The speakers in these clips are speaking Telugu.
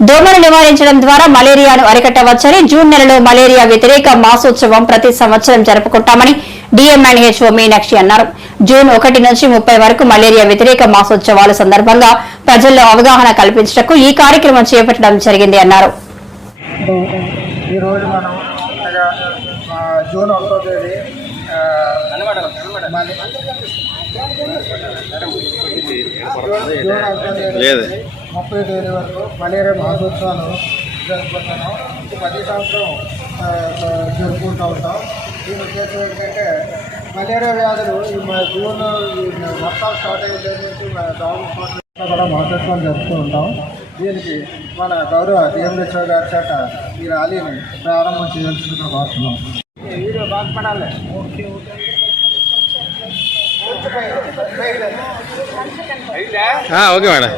దోమలు నివారించడం ద్వారా మలేరియాను అరికట్టవచ్చని జూన్ నెలలో మలేరియా వ్యతిరేక మాసోత్సవం ప్రతి సంవత్సరం జరుపుకుంటామని డిఎంఎన్హెచ్ఓ మీనాక్షి అన్నారు జూన్ ఒకటి నుంచి ముప్పై వరకు మలేరియా వ్యతిరేక మాసోత్సవాల సందర్భంగా ప్రజల్లో అవగాహన కల్పించటకు ఈ కార్యక్రమం చేపట్టడం జరిగింది అన్నారు జూన్ ఒకటో తేదీ జూన్ ఒకటో తేదీ. ముప్పై తేదీ వరకు మలేరియా మహోత్సవాలు జరుపుకుంటున్నాం. ఇది ప్రతి సంవత్సరం జరుపుకుంటూ ఉంటాం. దీని ఉద్దేశం ఏంటంటే మలేరియా వ్యాధులు ఈ మ- జూన్ అయిన దగ్గర నుంచి మన గవర్నమెంట్ కూడా మహోత్సవాలు జరుపుతూ ఉంటాం. దీనికి మన గౌరవ డిఎంహెచ్ఓ గారి చేత ఈ ర్యాలీని ప్రారంభం చేయాల్సిందిగా కోరుతున్నాం. వీడియో బాగుపడాలి. ఆ, ఓకే మేడం.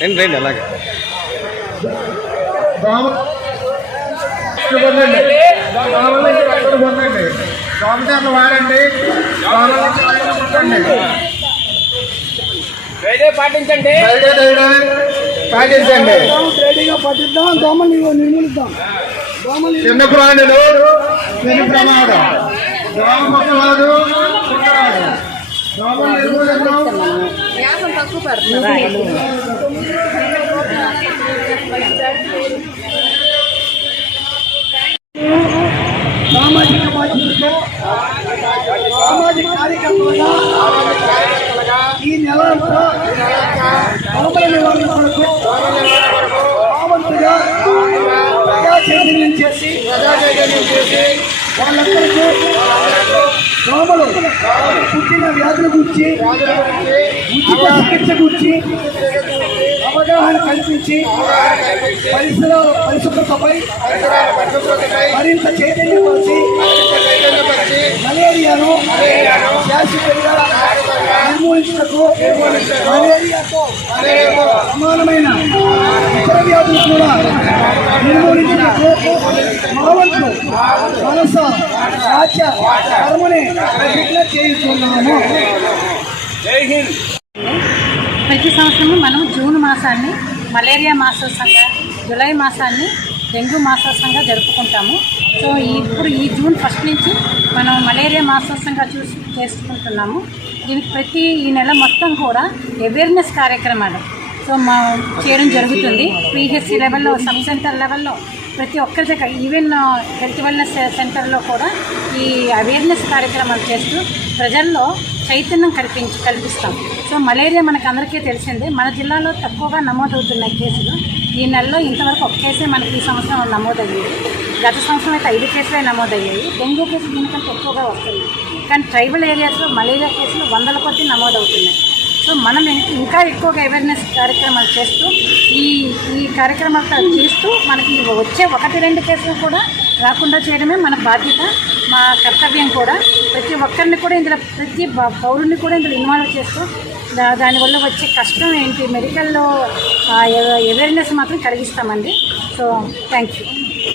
రండి రండి అలాగే. బయట ఉండండి. పాటించండి పాటించండి. రెడీగా పట్టిద్దాం దోమలు నిర్మూలిద్దాం చిన్న ప్రాణులు చిన్న ప్రమాదం. దోమ పుట్టరాదు నిర్మూలిద్దాం సామాజిక బాధ్యతతో సామాజిక కార్యకర్తలుగా ఈ నెల అంతా దోమల నివారణ కొరకు చేసి ప్రజా చైతన్యం చేసి వాళ్ళందరికీ దోమలు పుట్టిన వ్యాధుల గురించి ఉచిత చికిత్స గురించి అవగాహన కల్పించి పరిసర పరిశుభ్రతపై మరింత చైతన్యపరిచి మలేరియాను శాశ్వతంగా నిర్మూలించటకు మలేరియాతో సమానమైన ఇతర వ్యాధులు కూడా నిర్మూలించటకు మనస వాచ కర్మని ప్రతి సంవత్సరము మనం జూన్ మాసాన్ని మలేరియా మాసోత్సవంగా జూలై మాసాన్ని డెంగ్యూ మాసోత్సవంగా జరుపుకుంటాము. సో ఇప్పుడు ఈ జూన్ ఫస్ట్ నుంచి మనం మలేరియా మాసోత్సవంగా చూసి చేసుకుంటున్నాము. దీనికి ప్రతి ఈ నెల మొత్తం కూడా అవేర్నెస్ కార్యక్రమాలు. సో మా చేయడం జరుగుతుంది. పిహెచ్సి లెవెల్లో సబ్ సెంటర్ లెవెల్లో ప్రతి ఒక్కరి దగ్గర ఈవెన్ హెల్త్ వెల్నెస్ సెంటర్లో కూడా ఈ అవేర్నెస్ కార్యక్రమాలు చేస్తూ ప్రజల్లో చైతన్యం కల్పించి కల్పిస్తాం. సో మలేరియా మనకు అందరికీ తెలిసిందే. మన జిల్లాలో తక్కువగా నమోదవుతున్నాయి కేసులు ఈ నెలలో ఇంతవరకు ఒక కేసే మనకి ఈ సంవత్సరం నమోదయ్యింది గత సంవత్సరం అయితే ఐదు కేసులే నమోదయ్యాయి. డెంగ్యూ కేసులు దీనికంటే ఎక్కువగా వస్తుంది కానీ ట్రైబల్ ఏరియాస్లో మలేరియా కేసులు వందల కొద్ది నమోదవుతున్నాయి. సో మనం ఇంకా ఎక్కువగా అవేర్నెస్ కార్యక్రమాలు చేస్తూ ఈ ఈ కార్యక్రమాలు చేస్తూ మనకి వచ్చే ఒకటి రెండు కేసులు కూడా రాకుండా చేయడమే మన బాధ్యత మా కర్తవ్యం కూడా. ప్రతి ఒక్కరిని కూడా ఇందులో ప్రతి పౌరుని కూడా ఇందులో ఇన్వాల్వ్ చేస్తూ దా దానివల్ల వచ్చే కష్టం ఏంటి? మెడికల్లో అవేర్నెస్ మాత్రం కలిగిస్తామండి. So thank you